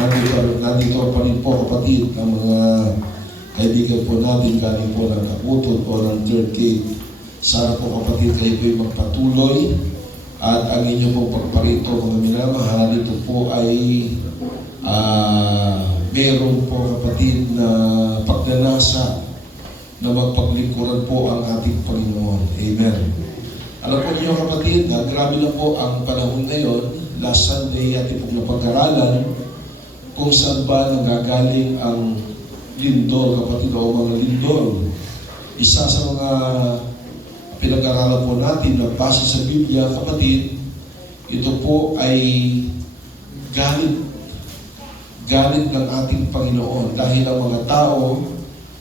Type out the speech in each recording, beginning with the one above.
nandito pa rin po kapatid ang mga kaibigan po natin galing po ng Kaputot o ng Third Gate. Sana po kapatid kayo po'y magpatuloy at ang inyo pong pagparito mga minamahal, ito po ay meron po kapatid na pagnanasa na magpaglingkuran po ang ating Panginoon. Amen. Alam po niyo kapatid na grabe na po ang panahon ngayon. Last Sunday ating pong napag-aralan kung saan ba nanggagaling ang lindol kapatid o mga lindol. Isa sa mga pinag-aralan po natin na base sa Biblia kapatid, ito po ay galit ng ating Panginoon dahil ang mga tao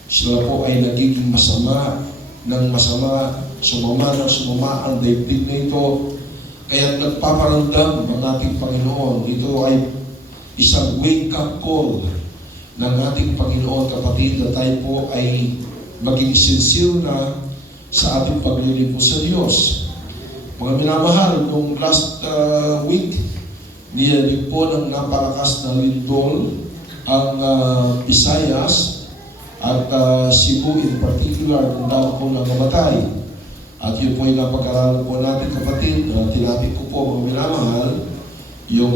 sila po ay nagiging masama ng masama, sumama ang daigdig na ito. Kaya nagpaparamdam ng ating Panginoon. Ito ay isang wake-up call ng ating Panginoon kapatid na tayo po ay maging sincere na sa ating paglilingkod sa Diyos. Mga minamahal, nung last week, niyanig po ng napalakas na lindol ang Visayas at Cebu in particular, kung daw po nagamatay. At yun po yung napag-aralan po natin kapatid. Tinapik ko po mga minamahal yung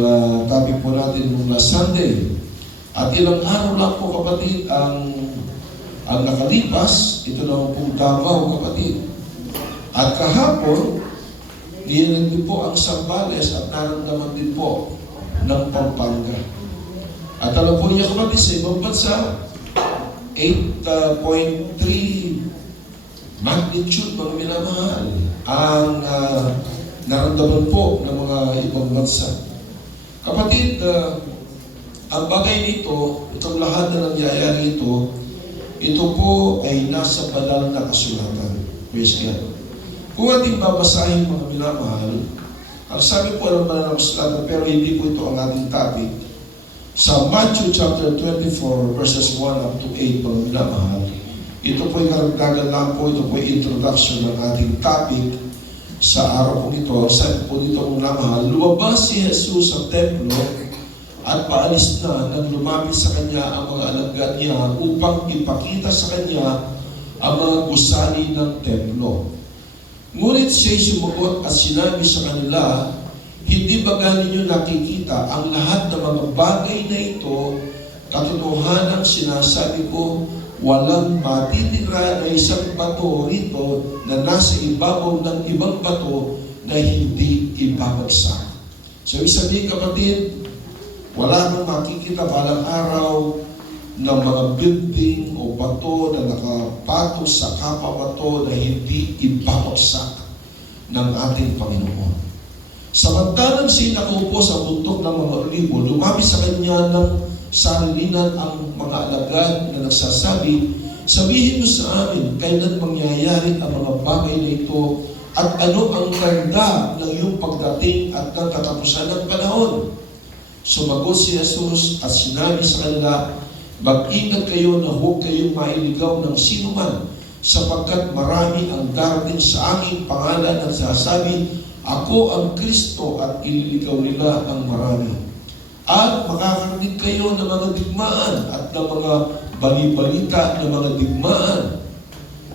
topic po natin nung last Sunday. At ilang araw lang po kapatid ang nakalipas, ito na po Davao kapatid. At kahapon, diyan din po ang Sambales at naramdaman din po ng Pampanga. At alam po niya kapatid sa ibang bansa, 8.3 magnitude mga minamahal ang naramdaman po ng mga ibang bansa. Kapatid, ang bagay nito, itong lahat na nangyayari ito po ay nasa banal na kasulatan. Praise God. Kung ating babasahin mga minamahal, ang sabi po ng banal na kasulatan, pero hindi po ito ang ating topic. Sa Matthew chapter 24 verses 1 up to 8 mga minamahal, ito po ay karagdagan lang po, ito po ay introduction ng ating topic sa araw po ito. Sabi po dito mga minamahal, lumabas si Jesus sa templo at paalis na nang lumapit sa kanya ang mga alagad niya upang ipakita sa kanya ang mga gusali ng templo. Ngunit siya'y sumagot at sinabi sa kanila, hindi ba ninyo nakikita ang lahat ng mga bagay na ito? Katotohanang sinasabi ko, walang matitira na isang bato rito na nasa ibabaw ng ibang bato na hindi ibabagsak. So isabihin kapatid, wala nang makikita balang araw ng mga building o bato na nakapatong sa kapabato na hindi ibabagsak ng ating Panginoon. Samantalang siya nakaupo sa bundok ng mga olibo, lumapit sa kanya ng sarilinan ang mga alagad na nagsasabi, sabihin mo sa amin, kailan mangyayari ang mga bagay na ito at ano ang tanda ng iyong pagdating at ng katapusan ng panahon? Sumagot si Jesus at sinabi sa kanila, mag-ingat kayo na huwag kayong mailigaw ng sinuman sapagkat marami ang darating sa aking pangalan at sasabi, ako ang Kristo at ililigaw nila ang marami. At makakarinig kayo ng mga digmaan at ng mga balibalita ng mga digmaan.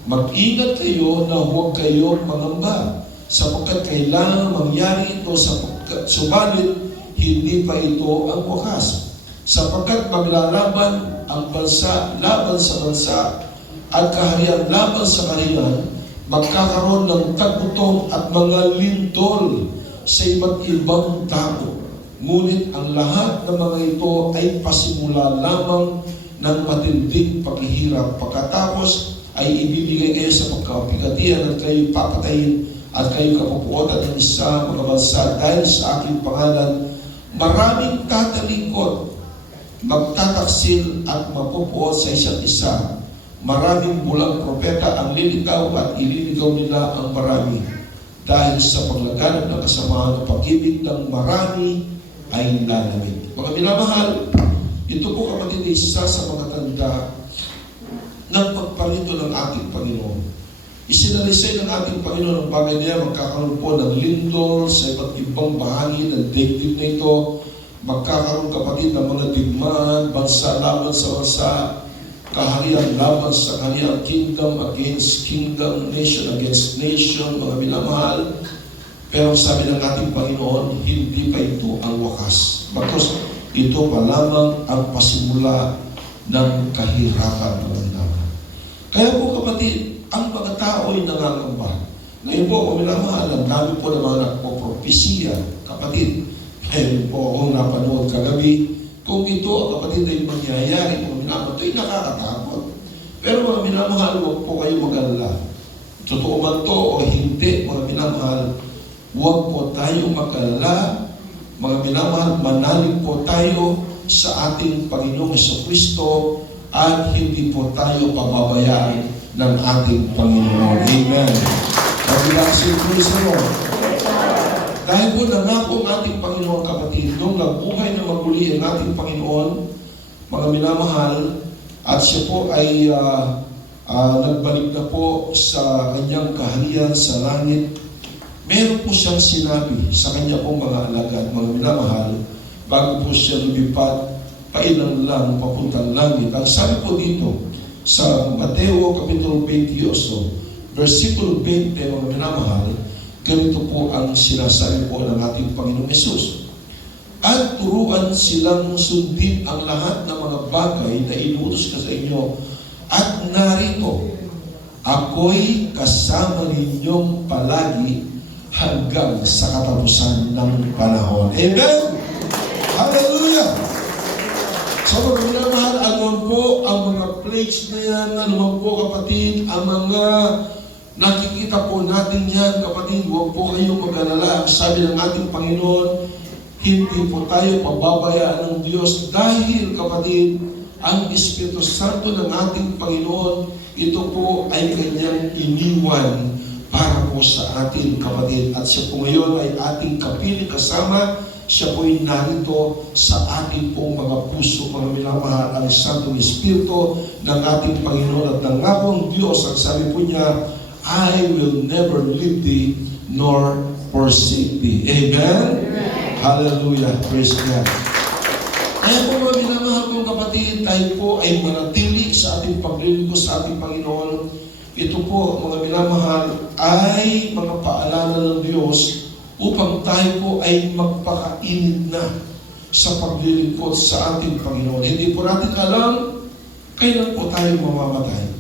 Mag-ingat kayo na huwag kayong mangamba sapagkat kailangan mangyari ito subalit hindi pa ito ang wakas. Sapagkat maglalaban ang bansa laban sa bansa at kaharian laban sa kaharian, magkakaroon ng tagutong at mga lindol sa iba't ibang dako. Ngunit ang lahat ng mga ito ay pasimula lamang ng matinding paghihirap. Pagkatapos ay ibibigay kayo sa pagkapigatian at kayo papatayin at kayo kapupuotan ng isa mga bansa dahil sa aking pangalan. Maraming tatalikod, magtataksil at mapupuot sa isa't isa. Maraming bulang propeta ang liligaw at ililigaw nila ang marami. Dahil sa paglaganap ng kasamaan ng pag-ibig ng marami ay lalamig. Mga minamahal, ito po kapatid isa sa mga tanda ng pagparito ng ating Panginoon. Isinalisay ng ating Panginoon ang bagay niya, magkakaroon po ng lindol sa iba't ibang bahagi ng daigdig na ito magkakaroon kapatid ng mga digmaan, bansa laban sa bansa, kaharian laban sa kaharian, kingdom against kingdom, nation against nation, mga minamahal. Pero sabi ng ating Panginoon, hindi pa ito ang wakas. Bakos ito pa lamang ang pasimula ng kahirapan ng minamahal. Kaya po kapatid, ang mga tao ay nangangamba. Ngayon po, kung minamahal, ang dami po ng mga nagpopropesiya, kapatid. Ngayon po akong napanood kagabi, kung ito, kapatid, ay mangyayari, mga minamahal, ito'y nakakatakot. Pero mga minamahal, huwag po kayo mag-alala. Totoo man to o hindi, mga minamahal, huwag po tayo mag-alala. Mga minamahal, manalig po tayo sa ating Panginoong Jesucristo at hindi po tayo pababayaan ng ating Panginoon. Amen. Pagbilasin po sa Lord. Dahil po nangako ang ating Panginoon, kapatid, nung nabuhay na maguli ang ating Panginoon, mga minamahal, at siya po ay nagbalik na po sa kanyang kaharian sa langit, meron po siyang sinabi sa kanya pong mga alagad, mga minamahal, bago po siya lumipad, pailang lang, papuntang langit. Ang sabi po dito, sa Mateo Kapitulo 28, versikulo 20, mga minamahal, ganito po ang sinasabi po ng ating Panginoong Hesus. At turuan silang sundin ang lahat ng mga bagay na inutos ka sa inyo. At narito, ako'y kasama ninyong palagi hanggang sa katapusan ng panahon. Amen? Hallelujah! So mga minamahal, anuman po ang mga plagues na yan, anuman po kapatid, ang mga nakikita po natin yan, kapatid, huwag po kayong mag-alala. Ang sabi ng ating Panginoon, hindi po tayo pababayaan ng Diyos dahil, kapatid, ang Espiritu Santo ng ating Panginoon, ito po ay kanyang iniwan para po sa atin, kapatid. At siya po ngayon ay ating kapiling kasama. Siya po ay narito sa ating pong mga puso, mga minamahal, ang Santong Espiritu ng ating Panginoon at nangako ang Diyos. Ang sabi po niya, I will never leave thee nor forsake thee. Amen? Amen. Hallelujah. Praise God. Kaya po mga minamahal kong kapatid, tayo po ay manatili sa ating paglilingkod sa ating Panginoon. Ito po, mga minamahal, ay mga paalala ng Diyos upang tayo po ay magpakainit na sa paglilingkod sa ating Panginoon. Hindi po natin alam kailan po tayo mamamatay.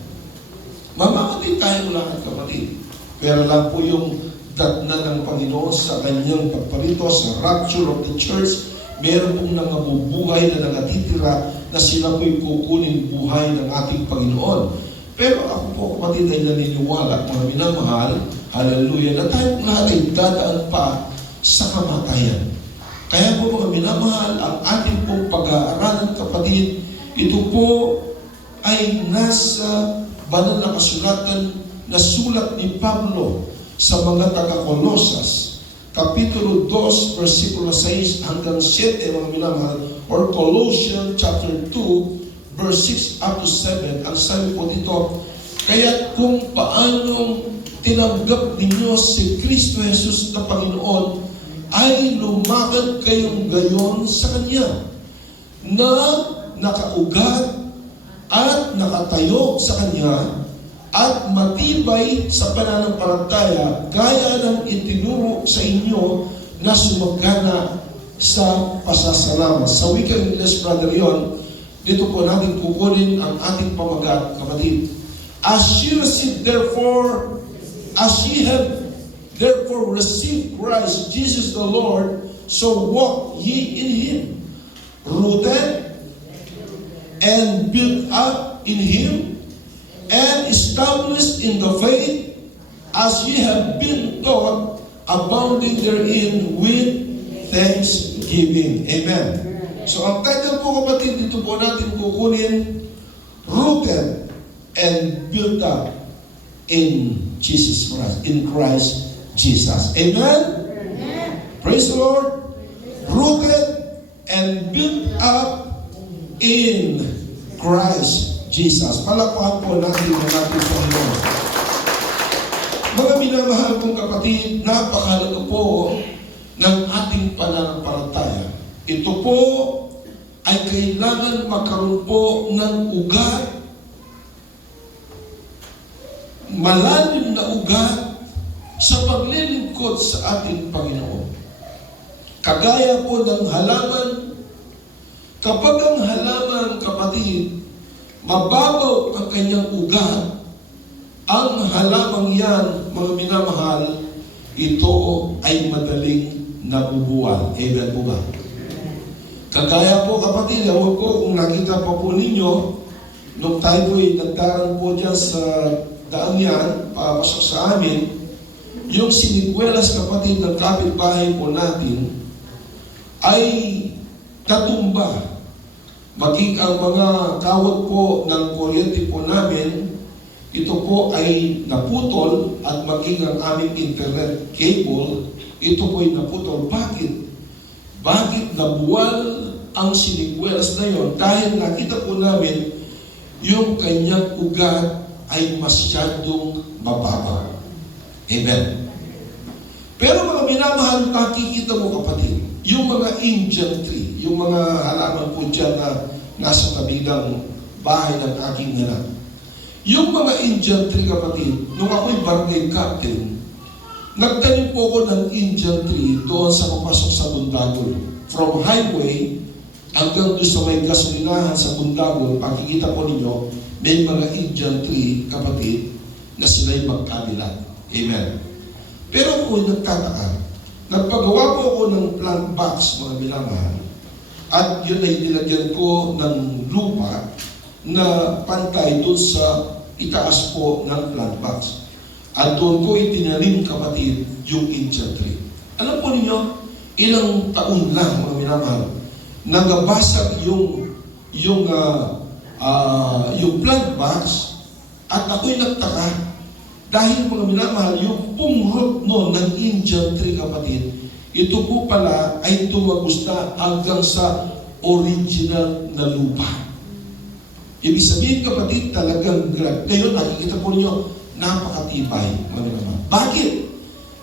Mamamatay tayo lahat, kapatid. Pero lang po yung datna ng Panginoon sa kanyang pagparito, sa rapture of the church, meron pong nangabubuhay na nangatitira na sila po'y kukunin buhay ng ating Panginoon. Pero ako po, kapatid, ay naniniwala, mga minamahal, hallelujah, na tayo lahat ay dadaan pa sa kamatayan. Kaya po, mga minamahal, ang ating pong pag-aaralan, kapatid, ito po ay nasa banal na kasulatan na sulat ni Pablo sa mga taga-Kolosas, Kapitulo 2, versikulo 6 hanggang 7, mga minamahal, or Colossians chapter 2, verse 6 up to 7. Ang sabi po dito, kaya kung paanong tinanggap ninyo si Kristo Jesus na Panginoon, ay lumakad kayong gayon sa Kanya, na nakaugat at nakatayo sa Kanya at matibay sa pananampalataya gaya ng itinuro sa inyo na sumagana sa pasasalamat. Sa wikang English, brother yon, dito po natin kukunin ang ating pamagat, kapatid. As ye have therefore received Christ Jesus the Lord, so walk ye in Him, rooted and built up in Him, and established in the faith, as ye have been taught, abounding therein with thanksgiving. Amen. So ang title po, kapatid, dito po natin kukunin, rooted and built up in Jesus Christ, in Christ Jesus. Amen? Amen. Praise the Lord. Rooted and built up in Christ Jesus. Palakpakan po natin ang ating Panginoon. Mga minamahal kong kapatid, napakahalaga po ng ating pananampalataya. ito po ay kailangan magkaroon po ng ugat, malalim na ugat sa paglilingkod sa ating Panginoon. Kagaya po ng halaman, kapag ang halaman, kapatid, mababaw ang kanyang ugat, ang halamang yan, mga minamahal, ito ay madaling nabubuwal. Amen po ba? Kagaya po, kapatid, ewan ko kung nakita pa po ninyo, nung tayo po'y nagdaraan po dyan sa daan yan, papasok sa amin, yung sinikwelas, kapatid, ng kapitbahay po natin, ay tatumba. Maging ang mga kawat po ng kuryente po namin, ito po ay naputol at maging ang aming internet cable, ito po ay naputol. Bakit? Bakit nabuwal ang sinikwelas na yon? Dahil nakita po namin yung kanyang ugat ay masyadong mababaw. Amen. Pero mga minamahal, makikita mo kapatid, yung mga Indian tree, yung mga halaman po dyan na nasa tabi ng bahay ng aking anak. Yung mga Indian tree kapatid, nung ako'y barangay captain, nagtanim po ako ng Indian tree doon sa papasok sa Bundagol. From highway hanggang doon sa may gasolinahan sa Bundagol, makikita po ninyo, may mga Indian tree kapatid na sila'y magkabilang. Amen. Pero ako nagtataka, nagpagawa po ako ng plant box, mga minamahal, at yun ay nilagyan ko ng lupa na pantay doon sa itaas po ng plant box. At doon ko itinanim, kapatid, yung Indian tree. Alam po ninyo, ilang taon lang, mga minamahal, nagabasag yung plant box, at ako'y nagtaka. Dahil mga minamahal, yung pungrot no ng Indian tree, kapatid, ito po pala ay tumagos na hanggang sa original na lupa. Ibig sabihin, kapatid, talagang ngayon nakikita po ninyo, napakatibay, mga minamahal. Bakit?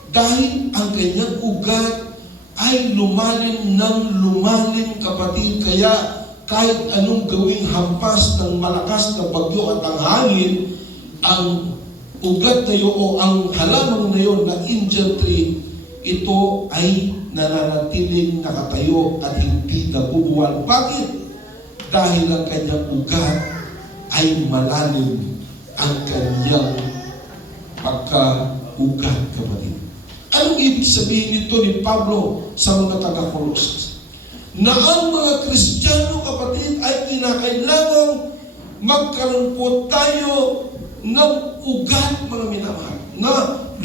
Dahil ang kanyang ugat ay lumalim ng lumalim, kapatid, kaya kahit anong gawing hampas ng malakas na bagyo at ang hangin, ang ugat na yun o ang halaman na yun na Indian tree, ito ay nananatiling nakatayo at hindi nabubuwal. Bakit? Dahil ang kanyang ugat ay malalim ang kanyang pagka-ugat, kapatid. Anong ibig sabihin nito ni Pablo sa mga taga-Colossus? Na ang mga Kristiyano, kapatid, ay kinakailangang magkaroon po tayo ng ugat, mga minamahal, na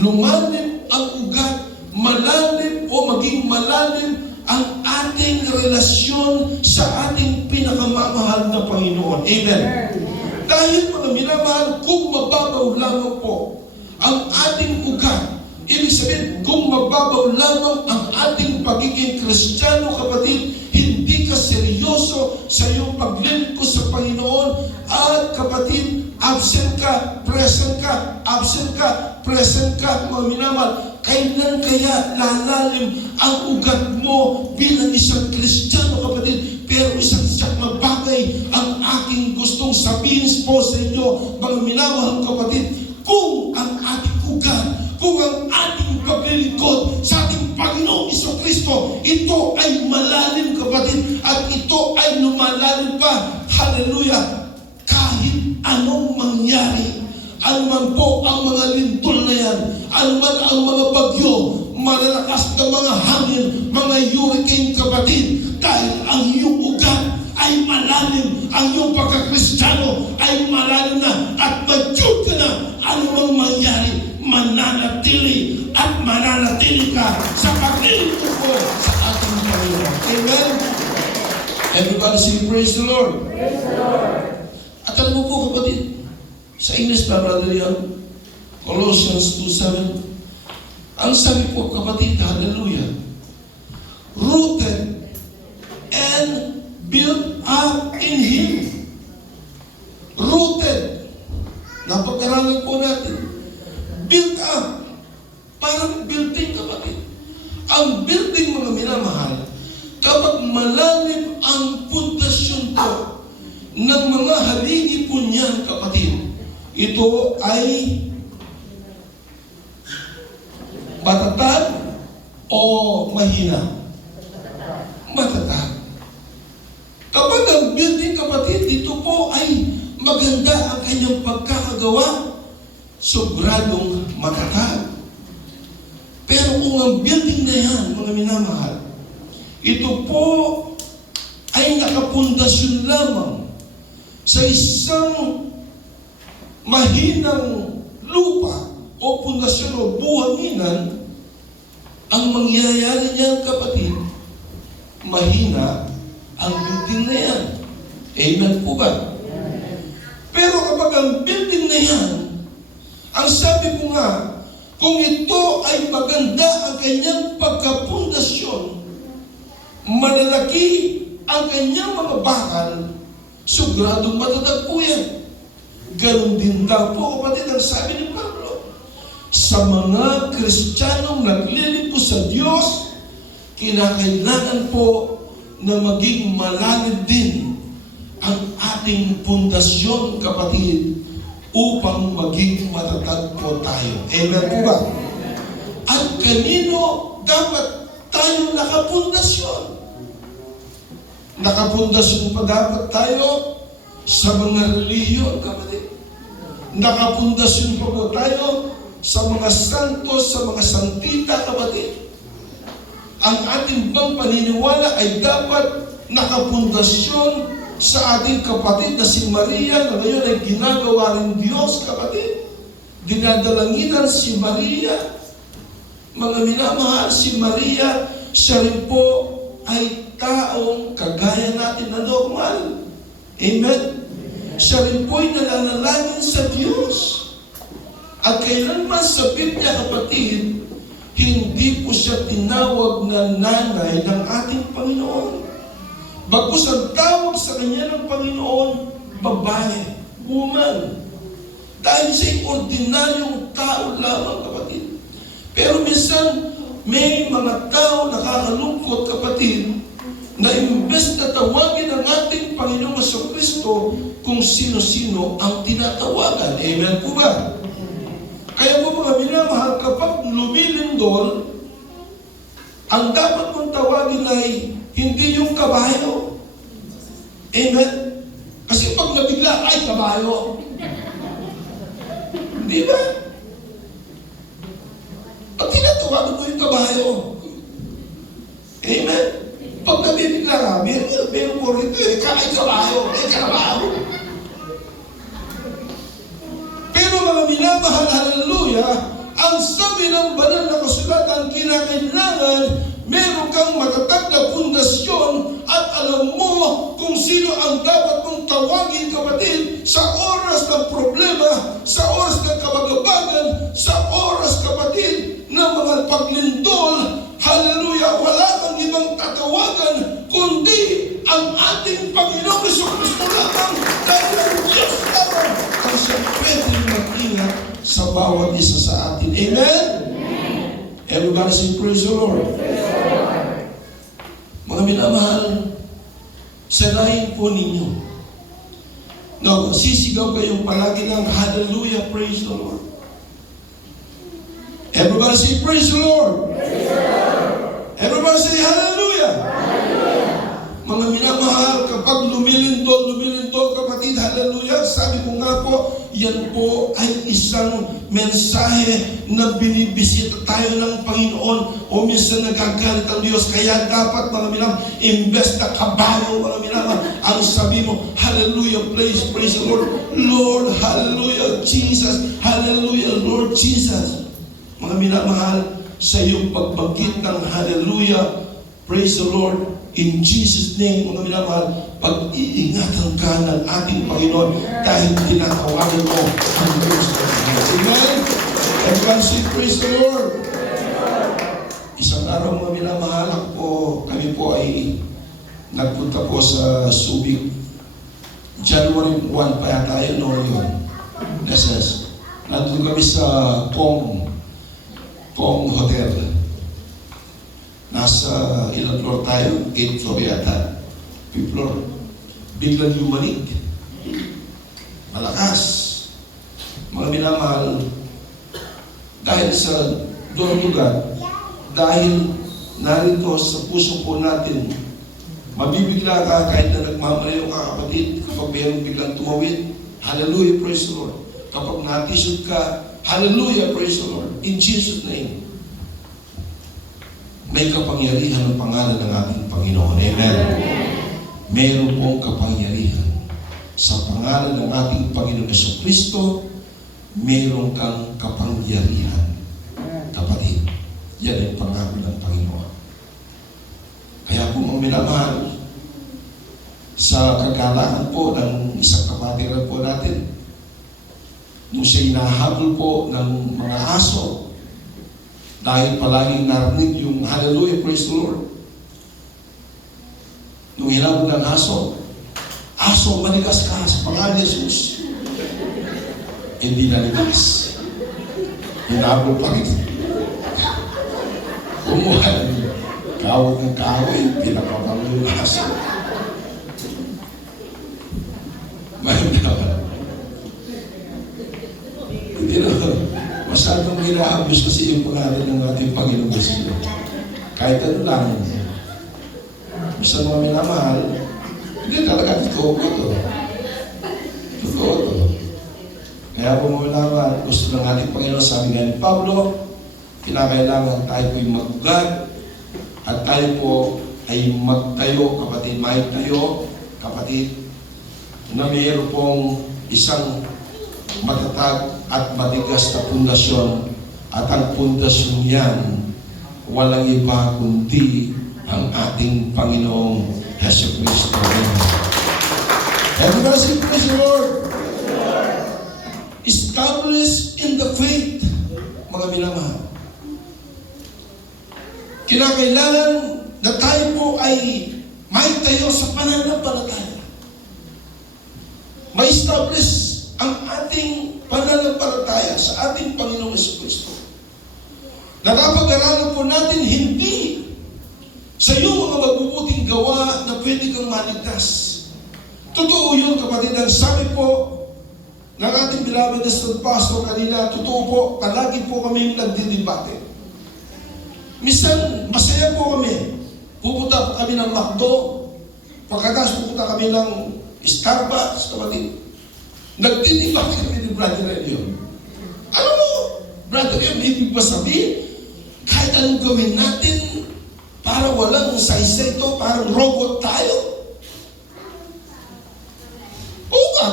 lumalim ang ugat, malalim o maging malalim ang ating relasyon sa ating pinakamamahal na Panginoon. Amen. Dahil mga minamahal, kung mababaw lamang po ang ating ugat, ibig sabihin, kung mababaw lamang ang ating pagiging Kristiyano, kapatid, hindi ka seryoso sa iyong paglilingkod sa Panginoon, at kapatid, absent ka, present ka, absent ka, present ka, mga minamahal, kailan kaya lalalim ang ugat mo bilang isang Kristiyano, kapatid? Pero isang bagay ang aking gustong sabihin po sa inyo, mga minamahal kapatid, kung ang ating ugat, kung ang ating paglilingkod sa ating Panginoong Jesucristo, ito ay malalim, kapatid, at ito ay lumalalim pa, hallelujah, kahit anong mangyari, anuman po ang mga lindol na yan, anuman ang mga bagyo, malalakas na mga hangin, mga hurricane, kapatid, dahil ang iyong ugat ay malalim, ang iyong pagkakristyano ay malalim na, at mature ka na, anumang mangyari, mananatili at mananatili ka sa paglilingkod ko sa ating Panginoon. Amen? Everybody say, praise the Lord. Praise the Lord. At alam mo po, kapatid, sa English na, brother yan, Colossians 2:7, ang sabi po, kapatid, hallelujah, rooted and built up in Him. Rooted. Napag-aralan po natin. Built up. Parang building, kapatid. Ang building, mga minamahal, kapag ng mga haligi po niyan, kapatid, ito ay matatag o mahina? Matatag. Kapag ang building, kapatid, ito po ay maganda ang kanyang pagkakagawa, sobradong matatag. Pero kung ang building na yan, mga minamahal, ito po ay nakapundasyon lamang sa isang mahinang lupa o pundasyon o buhanginan, ang mangyayari niyan, kapatid, mahina ang building na yan. Amen po ba? Pero kapag ang building na yan, ang sabi ko nga, kung ito ay maganda ang kanyang pagkapundasyon, malalaki ang kanyang mga bakal, siguradong matatag po yan. Ganon din daw po, kapatid, ang sabi ni Pablo, sa mga Kristiyanong naglilingkod sa Diyos, kinakailangan po na maging malalim din ang ating pundasyon, kapatid, upang maging matatag po tayo. Amen po ba? At kanino dapat tayo nakapundasyon? Nakapundasyon pa dapat tayo sa mga relihiyon, kapatid. Nakapundasyon pa po tayo sa mga santos, sa mga santita, kapatid. Ang ating bang paniniwala ay dapat nakapundasyon sa ating kapatid na si Maria, na ngayon ay ginagawa rin Diyos, kapatid. Dinadalanginan si Maria. Mga minamahal, si Maria, siya rin po ay taong kagaya natin na normal. Amen? Siya rin po ay nananalangin sa Diyos. At kailanman sa Biblia, kapatid, hindi po siya tinawag na nanay ng ating Panginoon. Bagkus ang tawag sa kanya ng Panginoon, babae, woman. Dahil siya'y ordinaryong tao lamang, kapatid. Pero minsan, may mga tao nakakalungkot, kapatid, na imbes na tawagin ang ating Panginoong Jesucristo kung sino-sino ang tinatawagan. Amen po ba? Kaya po mga minamahal, kapag lumilindol, ang dapat mong tawagin ay hindi yung kabayo. Amen? Kasi pag nabigla, ay kabayo. Di ba? Pag tinatawagan mo yung kabayo. Amen? Pag nabibigla ka, meron mo rito, ay kabayo, ay kabayo. Pero mga minamahal, hallelujah, ang sabi ng banal na kasulatan, kinakailangan meron kang matatag na pundasyon at alam mo kung sino ang dapat mong tawagin, kapatid, sa oras ng problema, sa oras ng kabagabagan, sa oras, kapatid, ng mga paglindol. Hallelujah! Wala kang ibang tatawagan kundi ang ating Panginoong Jesucristo lamang, dahil ang Diyos lamang ang siya pwedeng mag-ingat sa bawat isa sa atin. Amen? Everybody say, praise the Lord. Mga minamahal, sanayin po ninyo na sisigaw kayong palagi ng hallelujah, praise the Lord. Everybody say, praise the Lord. Praise the Lord. Everybody say, hallelujah. Hallelujah. Mga minamahal, kapag lumilindol, kapatid, hallelujah, sabi ko nga po, yan po ay isang mensahe na binibisita tayo ng Panginoon o minsan nagagalit ang Diyos. Kaya dapat, mga minamahal, imbes na kabayo, mga minamahal, ang sabi mo, hallelujah, praise the Lord. Lord, hallelujah, Jesus, hallelujah, Lord Jesus. Mga minamahal, sa iyong pagbanggit ng hallelujah, praise the Lord, in Jesus' name, mga minamahal, pag-iingatan ka ng ating Panginoon dahil tinatawagan mo ang Diyos. Amen? Everyone say, praise the Lord. Isang araw, mga minamahal, kami po ay nagpunta po sa Subic. January 1 pa yata yun, o yun. Nandun kami sa Pong Hotel. Nasa ilang floor tayo? 8th floor yata. 5th floor. Biglang lumanig. malakas. Mga minamahal, dahil sa doon lugar, dahil narito sa puso po natin, mabibigla ka kahit na nagmamalayo ka, kapatid, kapag mayroong biglang tumawid, hallelujah, praise the Lord. Kapag natisod ka, hallelujah, praise the Lord. In Jesus' name, may kapangyarihan ng pangalan ng ating Panginoon. Amen. Mayroon pong kapangyarihan sa pangalan ng ating Panginoon Jesucristo. Mayroon kang kapangyarihan, kapatid. Yan ang pangako ng Panginoon. Kaya po mga minamahal, sa kagalangan po ng isang kapatiran po natin, nung siya hinahabol po ng mga aso, dahil palaging narinig yung hallelujah, praise the Lord. Nung hinabol ng aso, manigas ka sa pangalan ni Jesus. Hindi nanigas. Hinabol pa rin. Kumuha ng kawag ng kahoy, pinapapalo yung aso. Hindi naman. Masyadong hinaabos kasi yung pangalan ng ating Panginoon Kristo. Kahit ano lang. Basta mga minamahal, hindi talaga totoo ko to. Totoo to. Kaya po mga minamahal, gusto ng ating Panginoon, sabi nga ni Pablo, kinakailangan tayo po'y magugat at tayo po ay magtayo, kapatid, maitayo, kapatid, na mayroon pong isang matatag at matigas na pundasyon, at ang pundasyon yan walang iba kundi ang ating Panginoong Jesucristo. Everybody praise the Lord. Established in the faith, mga minamahal. Kinakailangan na tayo po ay maitayo sa pananampalataya. Ma-establish ang ating pananampalataya sa ating Panginoong Jesucristo. Napapag-aralan po natin hindi sa iyong mga mabubuting gawa na pwede kang maligtas. Totoo yun, kapatid. Ang sabi po ng ating beloved Assistant Pastor kanina, totoo po, palagi po kami nagdidebate. Minsan, masaya po kami. Pupunta po kami ng McDo, pagkatapos pupunta kami ng Starbucks, kapatid. Nagdidebate kami ni Brother Elion. Alam mo, Brother Elion, ibig ba sabihin, kahit anong gawin natin, para walang saysay ito, parang robot tayo? Oo nga,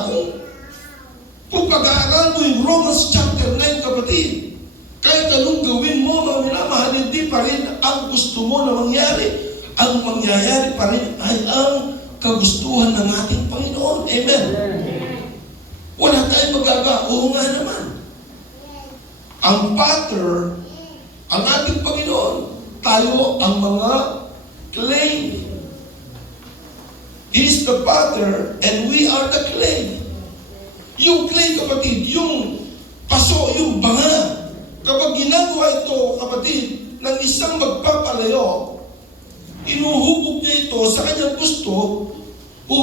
kung pag-aaral mo yung Romans chapter 9, kapatid, kahit anong gawin mo, mga minamahal, hindi pa rin ang gusto mo na mangyari. Ang mangyayari pa rin ay ang kagustuhan ng ating Panginoon. Amen. Wala tayong magagawa. Oo nga naman. Ang Father, ang ating Panginoon, tayo ang mga clay. He is the Father and we are the clay. Yung clay, kapatid, yung paso, yung banga. Kapag ginagawa ito, kapatid, ng isang magpapalayo, inuhubog niya ito sa kanyang gusto o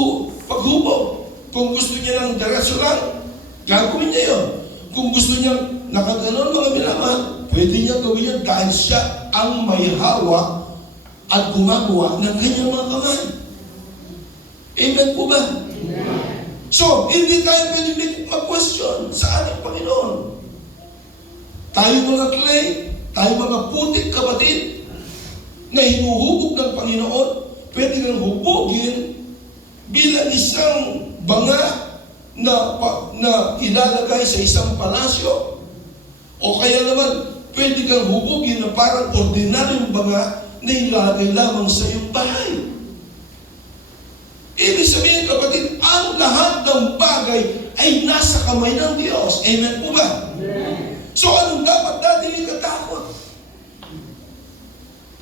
paghubog. Kung gusto niya ng diretso lang, gagawin niya yun. Kung gusto niya nakaganon, mga minamahal, pwede niya gawin yan dahil siya ang may hawak at gumagawa ng kanyang mga kamay. Amen po ba? Amen. So, hindi tayo pwede mag-question sa ating Panginoon. Tayo mga clay, tayo mga putik, kapatid, na hinuhubog ng Panginoon, pwede kang hubogin bilang isang banga na ilalagay sa isang palasyo, o kaya naman pwede kang hubogin na parang ordinaryong banga na ilalagay lamang sa iyong bahay. Ibig sabihin, kapatid, ang lahat ng bagay ay nasa kamay ng Diyos. Amen po ba? Amen. So anong dapat natin ikatakot?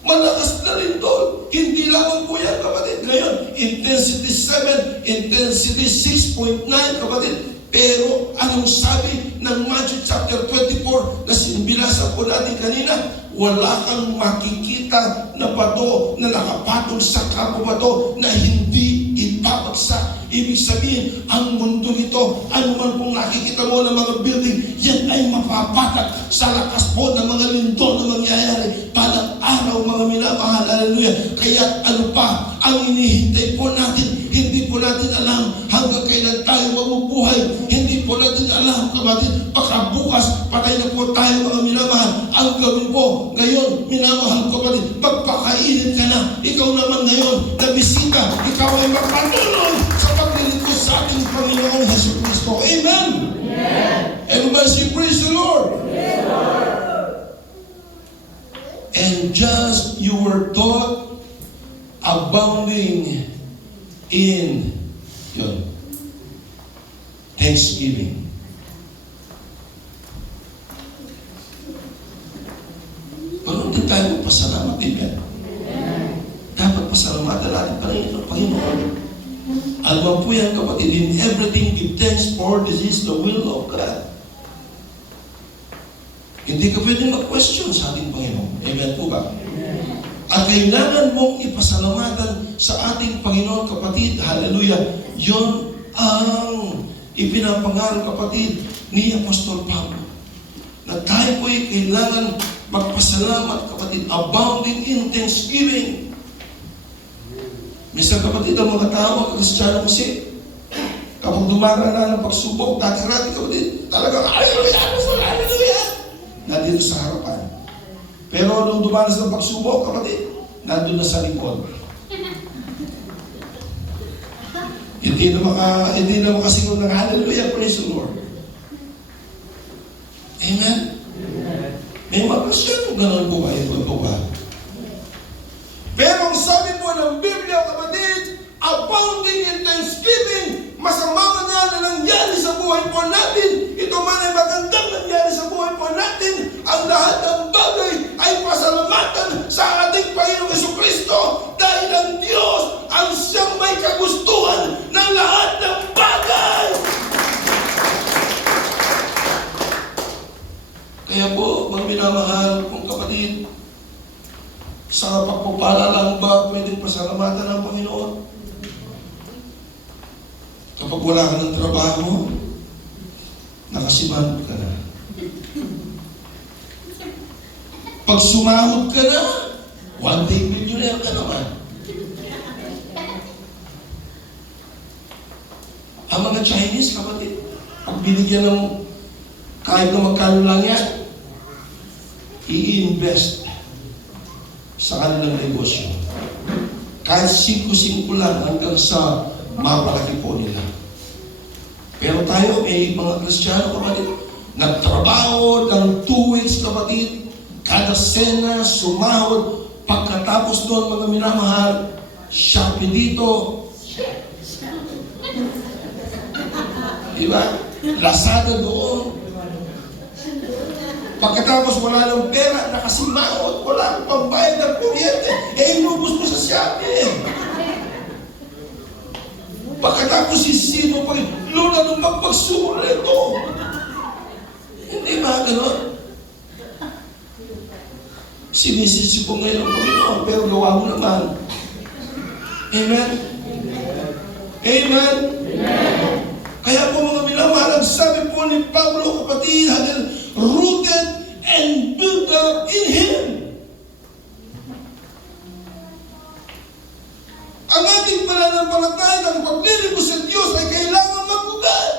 Malakas na rin doon. Hindi lamang po yan, kapatid. Ngayon, intensity 7, intensity 6.9, kapatid. Pero anong sabi ng Matthew chapter 24 na binasa po natin kanina? Wala kang makikita na bato na nakapatong sa kampo bato na hindi ibabagsak. Ibig ibig sabihin, ang mundo nito, ano man pong nakikita mo ng mga building, yan ay mapapatak sa lakas po ng mga lindol na mangyayari palang araw, mga minamahal. Hallelujah. Kaya ano pa ang inihintay po natin? Hindi po natin alam hanggang kailan tayo mabubuhay. Hindi po natin alam, kapatid, baka bukas patay na po tayo, mga minamahal. Ang gawin po ngayon, minamahal kapatid, magpakainit ka na. Ikaw naman ngayon na bisita, ikaw ay magpatuloy sa paglilingkod sa ating Panginoong Hesus Kristo. Amen? Amen. Everybody say, praise the Lord. Praise the Lord. And just you were taught abounding in yun, thanksgiving. Parang din tayo magpasalamat, amen? Dapat pasalamatan natin Panginoon. Alam po yan, kapatid, in everything give thanks, for this is the will of God. Hindi ka pwede mag-question sa ating Panginoon. Amen po ba? At kailangan mong ipasalamatan sa ating Panginoon, kapatid. Hallelujah. Yon ang ipinapangaral, kapatid, ni Apostol Pablo. Na tayo po'y kailangan magpasalamat, kapatid, abounding in thanksgiving. Minsan, kapatid, ang mga tao, mga Kristiyano kasi, kapag dumarana ng pagsubok, dati-rati, kapatid, talagang, hallelujah, hallelujah, nandito sa harapan. Pero nung dumanas ng pagsubok, kapatid, nandun na sa likod. Hindi na makasingon ng hallelujah, praise the Lord. Amen? May mga Kristiyano, gano'n po ba? Ito po ba? Pero ang sabi po ng Biblia, kapatid, abounding in thanksgiving, masama man nga na nangyari sa buhay po natin, ito man ay magandang nangyari sa buhay po natin, ang lahat ng bagay ay pasalamatan sa ating Panginoong Jesucristo dahil ang Diyos ang siyang may kagustuhan ng lahat ng bagay. Kaya po, mga minamahal kong kapatid, sa pagpupala lang ba pwedeng pasalamatan ng Panginoon? Kapag wala ka ng trabaho, nakasimangot ka na. Pag sumahod ka na, one day millionaire ka naman. Ang mga Chinese, kapatid, pag binigyan ng kahit na magkano lang yan, i-invest sa kanilang negosyo. Kahit 5-5 lang hanggang sa mapalaki po nila. Pero tayo, may mga Kristiyano, kapatid, nagtrabaho ng 2 weeks, kapatid, kada sena, sumahod, pagkatapos doon, mga minamahal, Shopee dito, diba? Lazada doon. Pagkatapos wala ng pera, nakasimahod, wala kang pambayad ng kuryente, inubos mo sa Shopee. Pagkatapos sino pa, luna nung magpagsura ito. Hindi ba gano'n? Sinisisi ko ngayon ang Panginoon, pero gawa mo naman. Amen? Amen? Amen. Kaya po mga minamahal, sabi po ni Pablo, kapatid, rooted and built up in Him. Ang ating pananampalataya ng paglilingkod sa Diyos ay kailangan mag-ugat.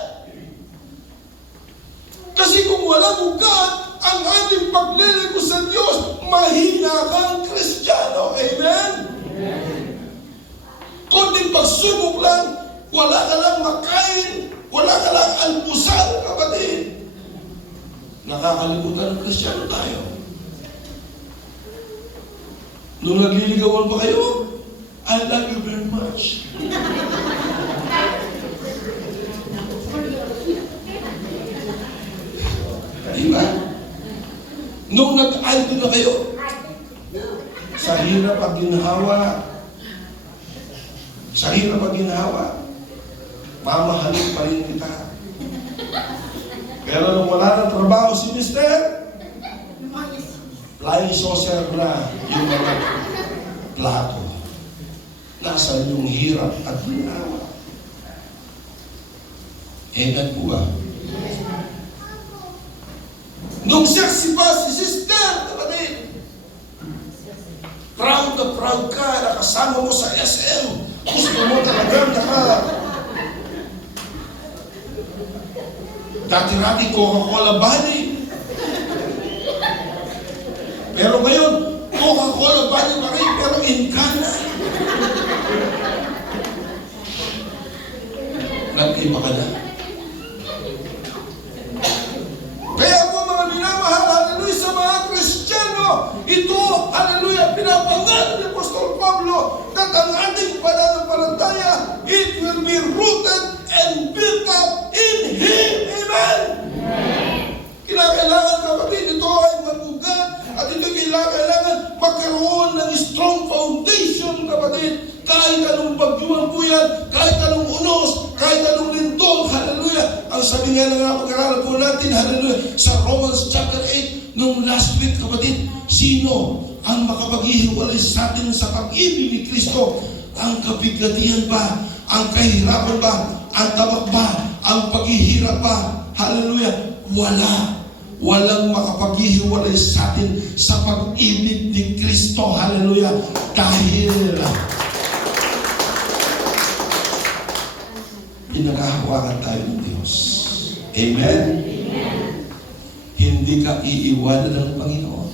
Kasi kung walang ugat, ang ating paglilingkod sa Diyos, mahina kang Kristiyano. Amen? Kunting pagsubok lang, wala ka lang makain, wala ka lang almusal, kapatid. Nakakalimutan ng Kristiyano tayo. Nung nagliligawan pa kayo, I love you very much. Diba? Nung nag-idol na kayo, sa hirap at ginhawa, mamahalin pa rin kita. Pero nung wala ng trabaho si Mister, flying saucer na yung mga plato. Nasa yung hirap at ginawa. Amen po ba? Nung sexy pa si sister, kapatid, proud na proud ka, nakasama mo sa SM. Gusto mo talagang dati-rati Coca-Cola Bunny. Pero ngayon, Coca-Cola Bunny pa rin, pero in Ghana. Nag-iba ka na. Kaya po mga minamahal, hallelujah, sa mga Kristiyano, ito, hallelujah, pinapangalan ni Apostol Pablo that ang ating pananampalataya, it will be rooted and built up in Him. Amen? Kailangan kapatid, ito ay mabugat at ito kailangan magkaroon ng strong foundation, kapatid. Kahit anong bagyuan po yan, kahit anong unos, kahit anong lindol, hallelujah. Ang sabi nga na pag-aralan po natin, hallelujah, sa Romans chapter 8, nung last week, kapatid, sino ang makapaghihiwalay sa atin sa pag-ibig ni Kristo? Ang kabigatihan ba? Ang kahirapan ba? Ang tabak ba? Ang paghihirap ba? Hallelujah. Walang makapaghihiwalay sa atin sa pag-ibig ni Kristo. Hallelujah. Dahil pinaghahawakan tayo ng Diyos. Amen? Amen. Hindi ka iiwanan ng Panginoon.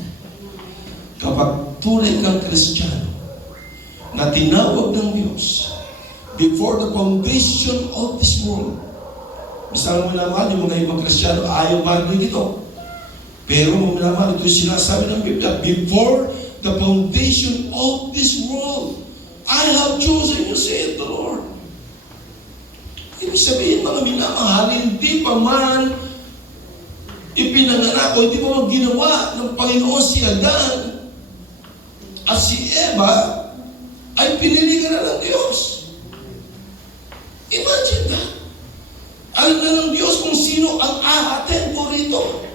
Kapag tunay kang Kristiyano na tinawag ng Diyos before the foundation of this world. Misal mo naman, yung mga ibang Kristiyano ayaw marinig ito. Pero mo naman, ito sinasabi ng Biblia, before the foundation of this world, I have chosen you, saith the Lord. Ibig sabihin, mga minamahal, hindi pa man ipinanganak o hindi pa man ginawa ng Panginoon si Adan at si Eva, ay pinili ka na ng Diyos. Imagine that. Alam na ng Diyos kung sino ang aaten po rito.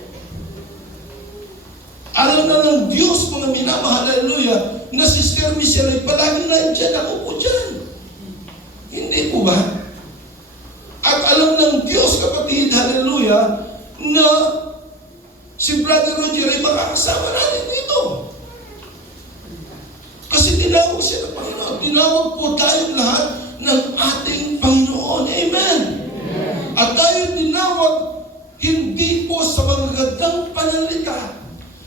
Alam na ng Diyos, mga minamahal, hallelujah, na si Sister Michelle ay palaging nandiyan, ako po dyan. Hindi po ba? At alam ng Diyos, kapatid, hallelujah, na si Brother Roger ay makakasama natin dito. Kasi tinawag siya ng Panginoon. Tinawag po tayo lahat ng ating Panginoon. Amen. At tayo tinawag hindi po sa magagandang pananalita.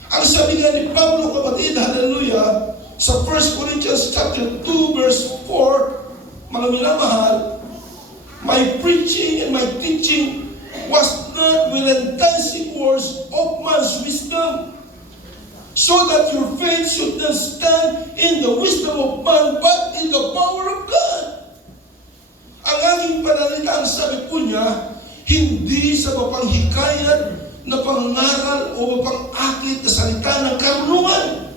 Ang sabi nga ni Pablo, kapatid, hallelujah, sa 1 Corinthians chapter 2 verse 4, mga minamahal, my preaching and my teaching was not with enticing words of man's wisdom, so that your faith should not stand in the wisdom of man, but in the power of God. Ang aking panalita, ang sabi po niya, hindi sa mapanghikayat na pangaral o mapangakit na salita ng karunungan.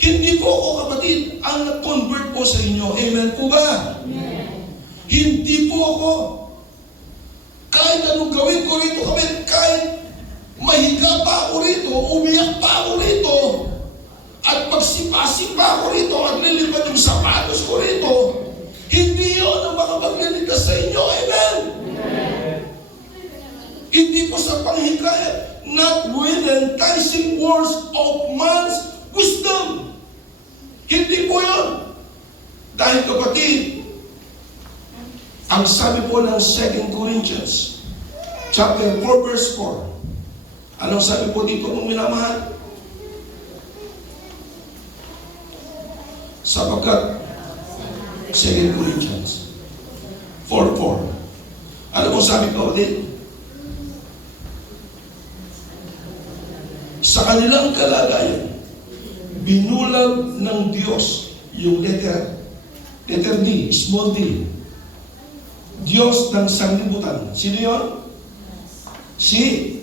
Hindi po ako, kapatid, ang nag-convert po sa inyo. Amen po ba? Amen. Hindi po ako. Kahit anong gawin ko rito, kapatid, kahit mahiga pa ako rito, umiyak pa ako rito, at pagsipasip pa ako rito, at lilipad yung sapatos ko rito, hindi yun ang makapagliligtas sa inyo. Amen? Amen. Hindi po sa panghikayat, not with enticing words of man's wisdom. Hindi po yun. Dahil kapatid, ang sabi po ng 2 Corinthians chapter 4 verse 4, anong sabi po dito ng minamahal? Sapagkat 2 Corinthians 4:4. Ano po sabi ko din? Sa kanilang kalagayan, binulag ng Diyos yung letter D, small d. Diyos ng sanglibutan. Sino yun? Si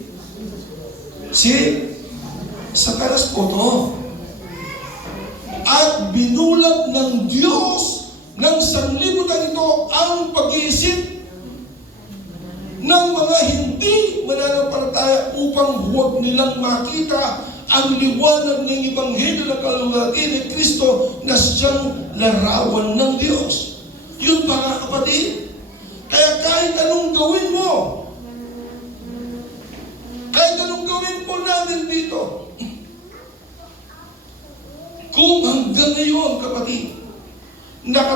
Satanas po to. At binulag ng Diyos ng sanglibutan ito ang pag-iisip ng mga hindi mananampalataya upang huwag nilang makita ang liwanag ng Ebanghelyo ng kalugatan ni Kristo na siyang larawan ng Diyos. Yun, mga kapatid. Kaya kahit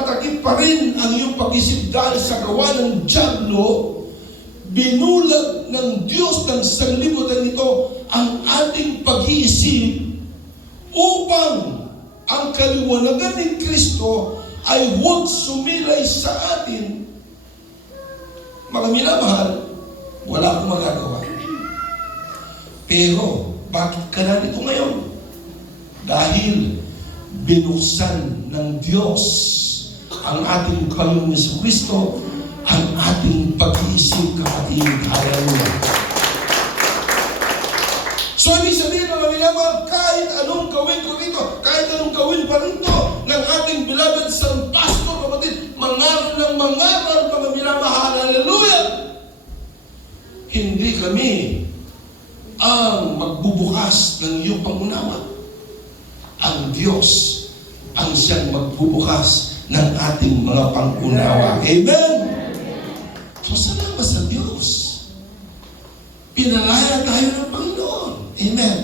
matakip pa rin ang iyong pag-isip dahil sa gawa ng dyablo, binulag ng Diyos ng sanglibutan ito ang ating pag-iisip upang ang kaliwanagan ni Kristo ay huwag sumilay sa atin. Mga minamahal, wala akong magagawa. Pero, bakit ka nandito ngayon? Dahil binuksan ng Diyos ang ating Panginoong Jesucristo, ang ating pag-iisip, kapatid. Hallelujah. So, ibig sabihin mga minamahal, kahit anong gawin ko dito, kahit anong gawin pa rito ng ating beloved San Pastor, kapatid, mangaral ng mangaral, mga minamahal, hallelujah! Hindi kami ang magbubukas ng iyong pangunawa. Ang Diyos ang siyang magbubukas ng ating mga pangunawa. Amen? So, salamat sa Diyos. Pinalaya tayo ng Panginoon. Amen?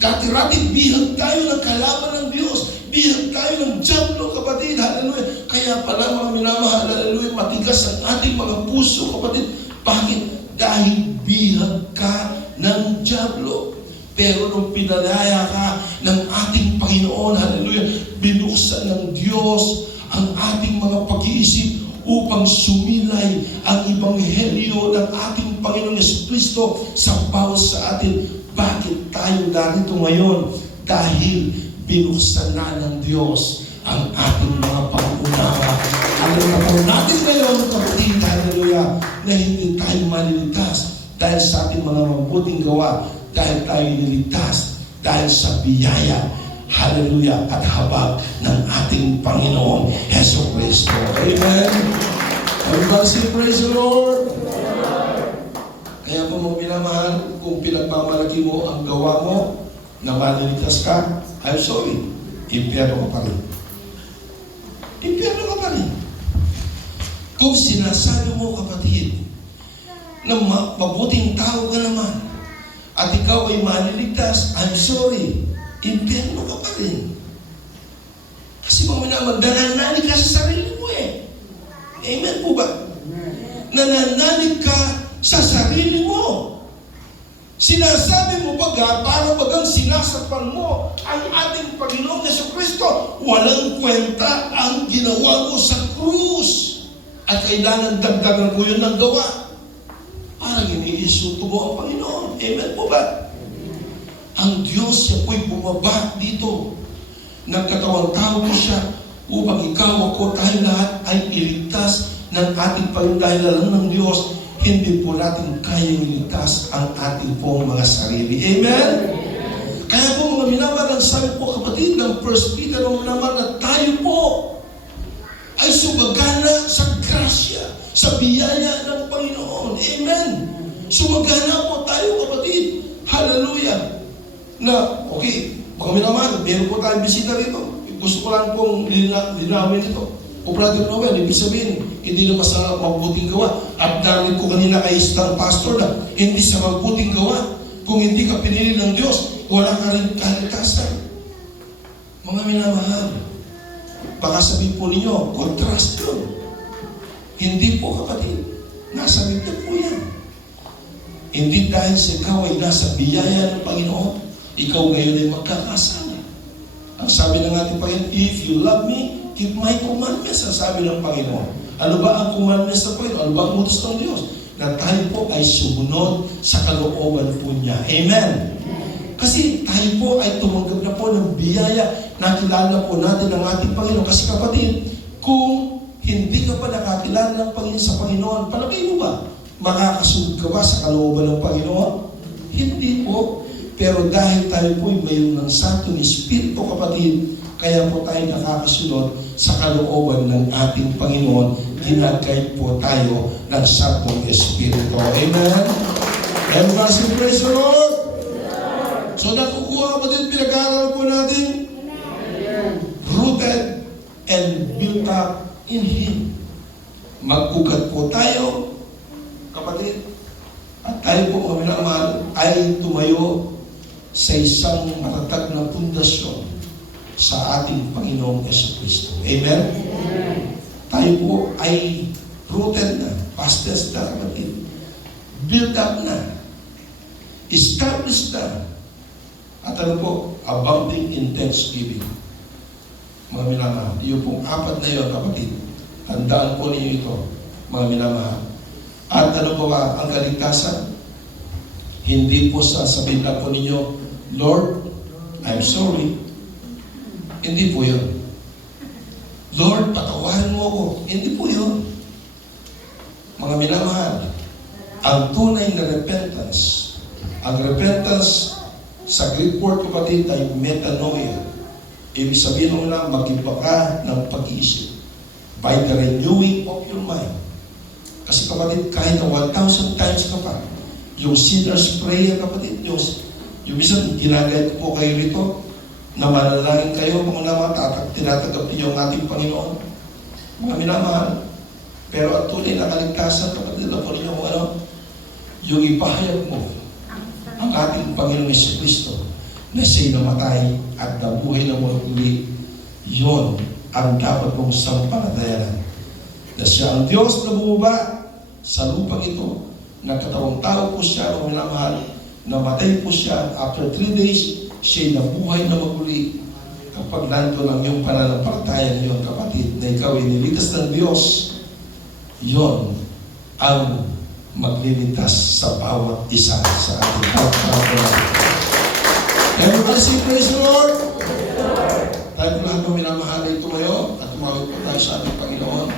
Dati-rati, bihag tayo ng kalaban ng Diyos. Bihag tayo ng dyablo, kapatid. Hallelujah. Kaya pala mga minamahal, hallelujah, matigas ang ating mga puso, kapatid. Bakit? Dahil bihag ka ng dyablo. Pero nung pinalaya ka ng ating Panginoon, hallelujah, binuksan ng Diyos ang ating mga pag-iisip upang sumilay ang ebanghelyo ng ating Panginoong Jesucristo sa bawat sa atin. Bakit tayo narito ngayon? Dahil binuksan na ng Diyos ang ating mga pangunawa. Alam na po natin ngayon, kapatid, hallelujah, na hindi tayo maliligtas dahil sa ating mga mabuting gawa, dahil tayo niligtas dahil sa biyaya, hallelujah, at habag ng ating Panginoon Heso Kristo. Amen? Everybody say, praise the Lord. Kaya po mga minamahal, kung pinagmamalaki mo ang gawa mo na maliligtas ka, I'm sorry, impyerno ka pa rin. Impyerno ka pa rin. Kung sinasabi mo, kapatid, na mabuting tao ka naman, at ikaw ay maliligtas, I'm sorry, impyerno ka pa rin. Kasi mga minamahal, nananalig ka sa sarili mo eh. Amen po ba? Nananalig ka sa sarili mo. Sinasabi mo baga, para bagang sinasapan mo ang ating Panginoong Jesucristo, walang kwenta ang ginawa mo sa krus. At kailangan dagdagan ko yun ng gawa. Parang iniisuto mo ang Panginoon. Amen po ba? Ang Diyos siya po'y bumaba dito. Nagkatawang tao ko siya upang ikaw, ako, tayo lahat ay iligtas ng ating Panginoon dahil alam ng Diyos. Hindi po natin kayang iligtas ang ating pong mga sarili. Amen? Kaya po mga minamahal, ang sabi po kapatid ng 1 Peter naman na tayo po ay sumagana sa grasya, sa biyaya ng Panginoon. Amen? Sumagana po tayo kapatid. Hallelujah! Na, okay, mga minamahal, meron po tayong bisita rito. Gusto ko lang pong linawin ito. O Brother Noel, ibig sabihin, hindi naman sa mabuting gawa. At narinig ko kanina kay isang pastor na hindi sa mabuting gawa. Kung hindi ka pinili ng Diyos, wala ka rin kaligtasan. Mga minamahal, baka sabihin po ninyo, contrast yun. Hindi po kapatid. Nasa mitad po yan. Hindi dahil sa ikaw ay nasa biyaya ng Panginoon, ikaw ngayon ay magkakasala. Ang sabi ng ating Panginoon, if you love me, keep my commandments, ang sabi ng Panginoon. Ano ba ang commandments ng Panginoon? Ano ba ang utos ng Diyos? Na tayo po ay sumunod sa kalooban po niya. Amen? Kasi tayo po ay tumanggap na po ng biyaya. Nakilala po natin ang ating Panginoon. Kasi kapatid, kung hindi ka pa nakakilala ng Panginoon sa Panginoon, palagay mo ba? Makakasunod ka ba sa kalooban ng Panginoon? Hindi po. Pero dahil tayo po ay mayroon ng Santong Espiritu, kapatid, kaya po tayo nakakasunod sa kalooban ng ating Panginoon. Ginagay po tayo ng Santong Espiritu. Amen? Everybody say, praise the Lord! So nakukuha kapatid, pinag-aaral po natin. Rooted and built up in Him. Magbugat po tayo, kapatid, at tayo po mga minamahal ay tumayo sa isang matatag na pundasyon sa ating Panginoong Jesucristo. Amen? Tayo po ay rooted na, past tense na, kapatid. Build up na. Established na. At ano po, abounding in thanksgiving. Mga minamahal, yung pong apat na yun, kapatid, tandaan po ninyo ito, mga minamahal. At ano po ba ang kaligtasan? Hindi po sasabihin lang po ninyo, Lord, I'm sorry. Hindi po yun. Lord, patawarin mo ako. Hindi po yun. Mga minamahal, ang tunay na repentance, ang repentance sa Greek word, kapatid, ay metanoia. Ibig sabihin mo na mag-iba ka ng pag-iisip by the renewing of your mind. Kasi kapatid, kahit na 1,000 times ka pa, yung sinner's prayer, kapatid, yung minsan ginagayad po kayo rito, na manalangin kayo, mga naman, tinatagap niyo ang ating Panginoon. Mga minamahal. Pero ang tunay na kaligtasan, kapatid, alam po ninyo kung ano, yung ipahayag mo ang ating Panginoong Jesucristo na siya'y namatay at nabuhay na muli, yon ang dapat mong sampalatayanan. Na siya ang Diyos na bumaba sa lupang ito, nagkatawang tao po siya, mga minamahal, namatay po siya, after 3 days, siya'y nabuhay na maguli. Kapag nandun ang iyong pananampalataya niyon, kapatid, na ikaw ay nilitas ng Diyos, yon ang maglilitas sa bawat isa sa ating pagkakaroon. Everybody say, praise the Lord! Tayo po lahat ng minamahal ay tumayo at tumawid po tayo sa ating Panginoon.